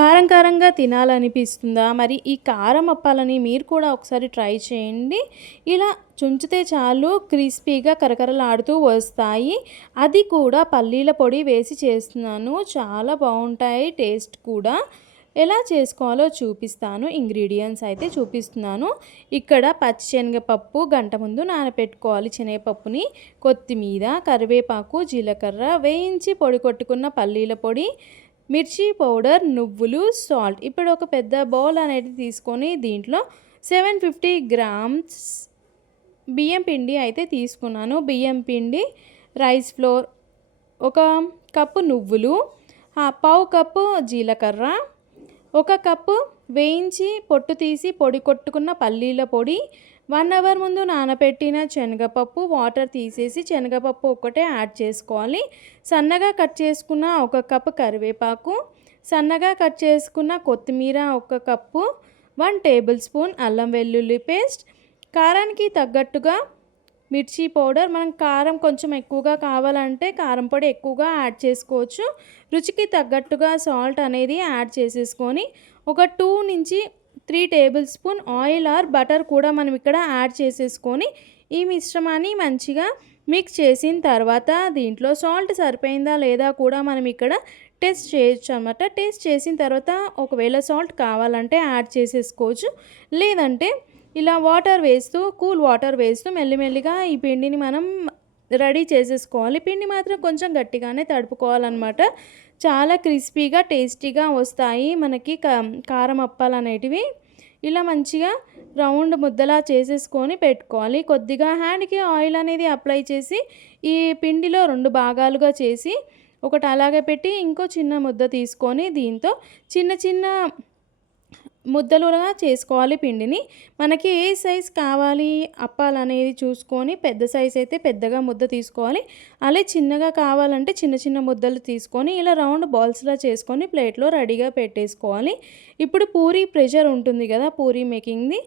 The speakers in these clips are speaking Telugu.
కారం కారంగా తినాలనిపిస్తుందా? మరి ఈ కారం అప్పాలని మీరు కూడా ఒకసారి ట్రై చేయండి. ఇలా చుంచితే చాలు క్రిస్పీగా కరకరలాడుతూ వస్తాయి. అది కూడా పల్లీల పొడి వేసి చేస్తున్నాను. చాలా బావుంటాయి టేస్ట్ కూడా. ఎలా చేసుకోవాలో చూపిస్తాను. ఇంగ్రీడియెంట్స్ అయితే చూపిస్తున్నాను. ఇక్కడ పచ్చి శనగపప్పు గంట ముందు నానబెట్టుకోవాలి శనగపప్పుని. కొత్తిమీర, కరివేపాకు, జీలకర్ర, వేయించి పొడి కొట్టుకున్న పల్లీల పొడి, మిర్చి పౌడర్, నువ్వులు, సాల్ట్. ఇప్పుడు ఒక పెద్ద బౌల్ అనేది తీసుకొని దీంట్లో 750 గ్రామ్స్ బియ్యం పిండి అయితే తీసుకున్నాను. బియ్యం పిండి, రైస్ ఫ్లోర్, ఒక కప్పు నువ్వులు, పావు కప్పు జీలకర్ర, ఒక కప్పు వేయించి పొట్టు తీసి పొడి కొట్టుకున్న పల్లీల పొడి, 1 అవర్ ముందు నానబెట్టిన శనగపప్పు, వాటర్ తీసేసి శనగపప్పు ఒక్కటే యాడ్ చేసుకోవాలి. సన్నగా కట్ చేసుకున్న ఒక కప్పు కరివేపాకు, సన్నగా కట్ చేసుకున్న కొత్తిమీర ఒక కప్పు, 1 టేబుల్ స్పూన్ అల్లం వెల్లుల్లి పేస్ట్, కారానికి తగ్గట్టుగా మిర్చి పౌడర్. మనం కారం కొంచెం ఎక్కువగా కావాలంటే కారం పొడి ఎక్కువగా యాడ్ చేసుకోవచ్చు. రుచికి తగ్గట్టుగా సాల్ట్ అనేది యాడ్ చేసేసుకొని ఒక 2 నుంచి 3 table spoon oil are butter కూడా మనం ఇక్కడ యాడ్ చేసేసుకొని ఈ మిశ్రమాన్ని మంచిగా మిక్స్ చేసిన తర్వాత దీంట్లో సాల్ట్ సరిపోయిందా లేదా కూడా మనం ఇక్కడ టెస్ట్ చేయొచ్చు అన్నమాట. టేస్ట్ చేసిన తర్వాత ఒకవేళ సాల్ట్ కావాలంటే యాడ్ చేసేసుకోవచ్చు. లేదంటే ఇలా వాటర్ వేస్తూ కూల్ వాటర్ వేస్తూ మెల్లిమెల్లిగా ఈ పిండిని మనం రెడీ చేసేసుకోవాలి. పిండి మాత్రం కొంచెం గట్టిగానే తడుపుకోవాలన్నమాట. చాలా క్రిస్పీగా టేస్టీగా వస్తాయి మనకి కారం అప్పాలు అనేటివి. ఇలా మంచిగా రౌండ్ ముద్దలా చేసేసుకొని పెట్టుకోవాలి. కొద్దిగా హ్యాండ్కి ఆయిల్ అనేది అప్లై చేసి ఈ పిండిలో 2 భాగాలుగా చేసి ఒకటి అలాగే పెట్టి ఇంకో చిన్న ముద్ద తీసుకొని దీంతో చిన్న చిన్న ముద్దలుగా చేసుకోవాలి పిండిని. మనకి ఏ సైజ్ కావాలి అప్పాలనేది చూసుకొని పెద్ద సైజ్ అయితే పెద్దగా ముద్ద తీసుకోవాలి. అలా చిన్నగా కావాలంటే చిన్న చిన్న ముద్దలు తీసుకొని ఇలా రౌండ్ బాల్స్లా చేసుకొని ప్లేట్లో రెడీగా పెట్టేసుకోవాలి. ఇప్పుడు పూరీ ప్రెషర్ ఉంటుంది కదా, పూరీ మేకింగ్ది,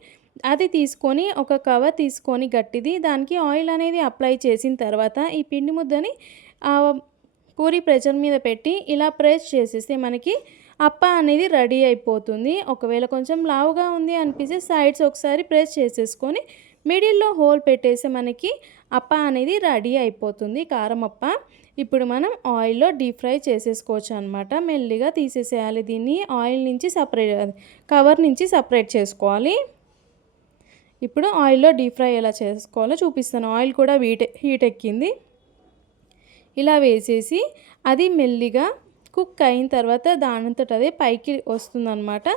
అది తీసుకొని ఒక కవర్ తీసుకొని గట్టిది దానికి ఆయిల్ అనేది అప్లై చేసిన తర్వాత ఈ పిండి ముద్దని పూరీ ప్రెషర్ మీద పెట్టి ఇలా ప్రెస్ చేసేస్తే మనకి అప్ప అనేది రెడీ అయిపోతుంది. ఒకవేళ కొంచెం లావుగా ఉంది అనిపిస్తే సైడ్స్ ఒకసారి ప్రెస్ చేసేసుకొని మిడిల్లో హోల్ పెట్టేసి మనకి అప్ప అనేది రెడీ అయిపోతుంది, కారం అప్ప. ఇప్పుడు మనం ఆయిల్లో డీప్ ఫ్రై చేసేసుకోవచ్చు అనమాట. మెల్లిగా తీసేసేయాలి దీన్ని ఆయిల్ నుంచి సపరేట్, కవర్ నుంచి సపరేట్ చేసుకోవాలి. ఇప్పుడు ఆయిల్లో డీప్ ఫ్రై ఎలా చేసుకోవాలో చూపిస్తాను. ఆయిల్ కూడా హీట్ ఎక్కింది. ఇలా వేసేసి అది మెల్లిగా కుక్ అయిన తర్వాత దానంతట అదే పైకి వస్తుందన్నమాట.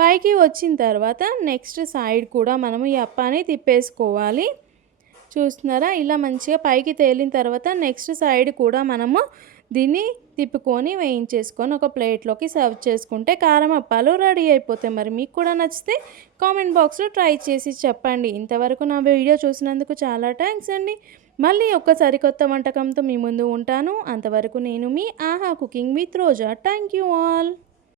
పైకి వచ్చిన తర్వాత నెక్స్ట్ సైడ్ కూడా మనము ఈ అప్పాని తిప్పేసుకోవాలి. చూస్తున్నారా, ఇలా మంచిగా పైకి తేలిన తర్వాత నెక్స్ట్ సైడ్ కూడా మనము దీన్ని తిప్పుకొని వేయించేసుకొని ఒక ప్లేట్లోకి సర్వ్ చేసుకుంటే కారం అప్పాలు రెడీ అయిపోతాయి. మరి మీకు కూడా నచ్చితే కామెంట్ బాక్స్లో ట్రై చేసి చెప్పండి. ఇంతవరకు నా వీడియో చూసినందుకు చాలా థ్యాంక్స్ అండి. మళ్ళీ ఒక్కసారి కొత్త వంటకంతో మీ ముందు ఉంటాను. అంతవరకు నేను మీ ఆహా cooking with Roja. Thank you all.